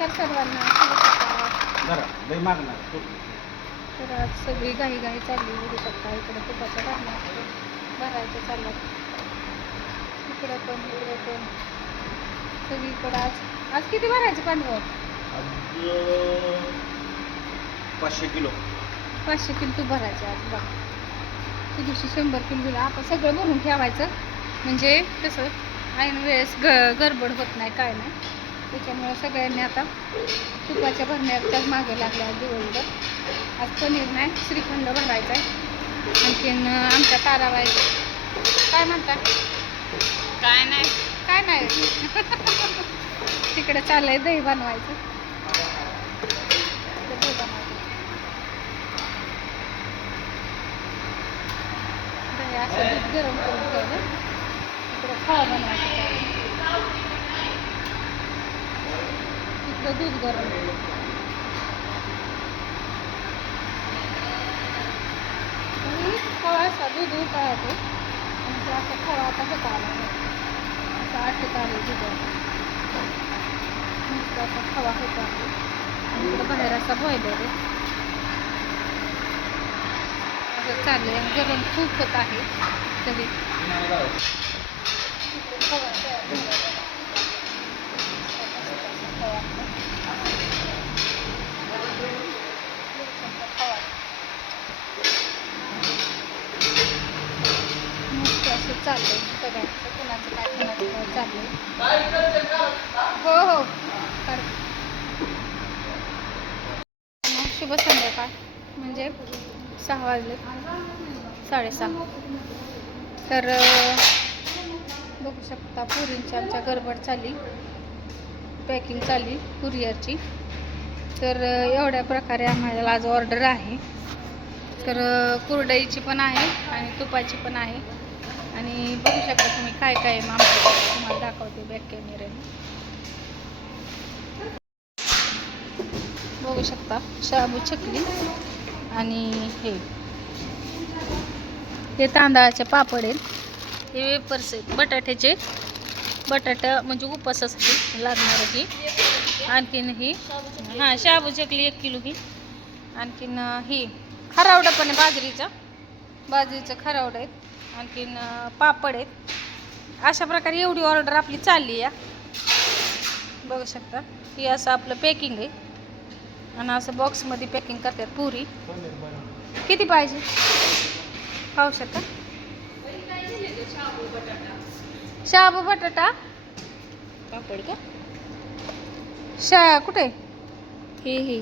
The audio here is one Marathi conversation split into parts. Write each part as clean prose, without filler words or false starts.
नमस्कार सर्वांना. तर आज सगळी घाई चालली बघू शकता. इकडे तुपाच्या भरण्या भरायचं चाललं, इकडं पण सगळीकडं. आज किती भरायचं पांढरं? 500 किलो. 500 किलो तूप भरायचं आज बघा. त्या दिवशी 100 किलो दिलं. आपण सगळं भरून ठेवायचं, म्हणजे कसं ऐन वेळेस गडबड होत नाही, काय नाही. त्याच्यामुळे सगळ्यांनी आता तुपाच्या भरण्याच्याच मागे लागल्या दिवसभर. आज पनीर नाही, श्रीखंड भरायचा आहे. आणखीन आमच्या ताराबाई काय म्हणतात? काय नाही तिकडे चाललंय दही बनवायचं. दही बनवायचं, दही असं दूध गरम करून ठेवलं. इकडे खवा बनवायचं चालू. इकडं दूध गरम, खवा असा दूध उकळायचं आणि तो असा खवा आता होता आला, असा आटत आलं दुधात. मस्त असा खवा होता. आणि इकडं बाहेर असा बॉयलर आहे. असं चाललंय आणि गरम खूप होत आहे तरी. खवा तयार झाला. असं चाललंय सगळ्यांचं, कुणाचं काय चाललंय. हो शुभ संध्याकाळ. म्हणजे 6 वाजले, 6:30. तर बघू शकता पुरींची आमच्या गडबड चालली, पॅकिंग चालली कुरिअरची. तर एवढ्या प्रकारे आम्हाला आज ऑर्डर आहे. तर कुरडईची पण आहे आणि तुपाची पण आहे. आणि बघू शकता तुम्ही काय काय मामा तुम्हाला दाखवते बॅक कॅमेऱ्याने. बघू शकता शाबू चकली आणि हे तांदळाचे पापड आहेत. हे वेपर्स आहेत बटाट्याचे. बटाटा म्हणजे उपासासाठी लागणार ही. आणखीन ही शाबू चकली 1 किलो ही. आणखीन ही खरावडं पण आहे, बाजरीचं खरावडं आहेत. आणखीन पापड आहेत. अशा प्रकारे एवढी ऑर्डर आपली चालली आहे. बघू शकता ही असं आपलं पॅकिंग आहे आणि असं बॉक्समध्ये पॅकिंग करतात पुरी. किती पाहिजे पाहू शकता. शाबू बटाटा पापड का कुठे हे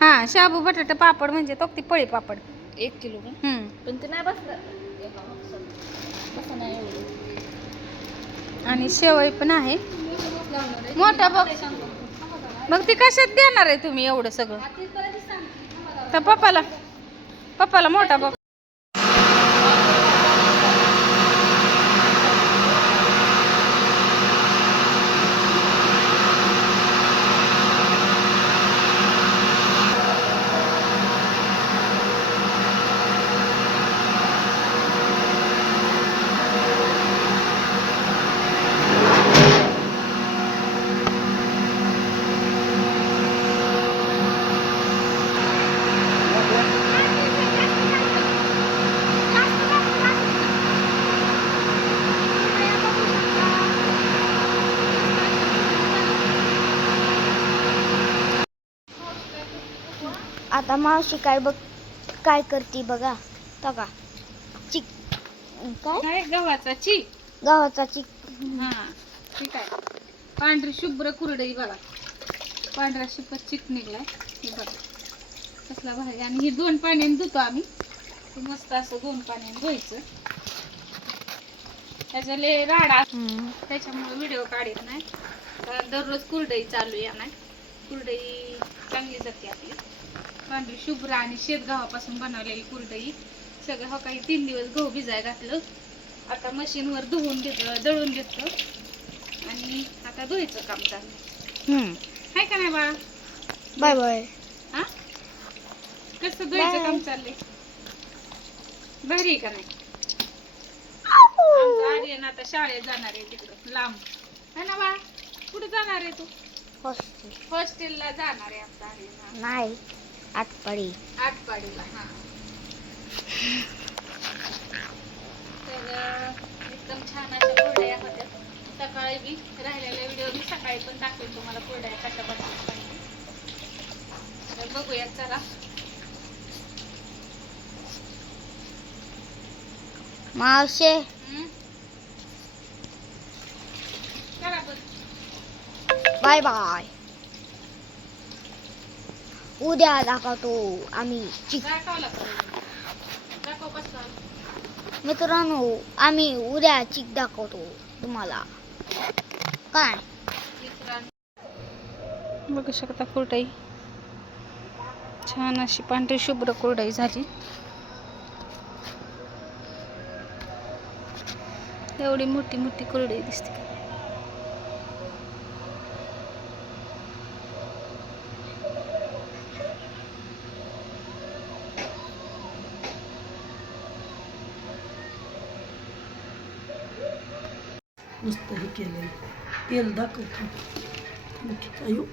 हां शाबू बटाटा पापड म्हणजे तो ती पळी पापड 1 किलो. पण ते नाही बसलं आणि शेवई पण आहे मोठा बॉक्स. मग ती कशात देणार आहे तुम्ही एवढं सगळं? तर पप्पाला मोठा बॉक्स. आता मावशी काय करते बघा. बघा चिक काय गव्हाचा चिक. ठीक आहे. पांढरी शुभ्र कुरडई बघा, पांढरा शुभ्र चिक निघलाय. हे बघा कसला भारी. आणि ही 2 पाण्याने धुतो आम्ही. मस्त असं 2 पाण्याने धुवायचं. त्याच्याले राडा त्याच्यामुळे व्हिडिओ काढत नाही. दररोज कुरडई चालू या नाही. कुरडई चांगली जाते आपली पांढरी शुभ्र आणि शेतगव्हापासून बनवलेली कुरडई. सगळं हो काही 3 दिवस गहू भिजाय घातलं. आता मशीनवर दळून घेतलं आणि आता धुवायचं काम चाललं आहे का नाही बाळा? Bye bye. हा कसं धुवायचं काम चाललंय? भारी का नाही? आमचं आर्यन आता शाळेत जाणार आहे तिकडं लांब. है ना बाळा? कुठे जाणार आहे तू? हॉस्टेल हॉस्टेलला जाणार आहे आता आर्यन. नाही आटपाडी. आटपाडीला. हा तर एकदम छान अशा कुरड्या होत्या. सकाळी बी राहिलेला व्हिडिओ मी सकाळी पण दाखवेन तुम्हाला कुरड्या कशा बनवल्या पाहिजे. तर बघूया चला. मावशे करा बरं. Bye bye. उद्या दाखवतो आम्ही चिक. दाखवला पाहिजे. दाखव कसं. मित्रांनो आम्ही उद्या चिक दाखवतो तुम्हाला. काय बघू शकता कुरडई छान अशी पांढरी शुभ्र कुरडई झाली. एवढी मोठी मोठी कुरडई दिसते. मस्त हे केलंय तेल दाखवतो. अयो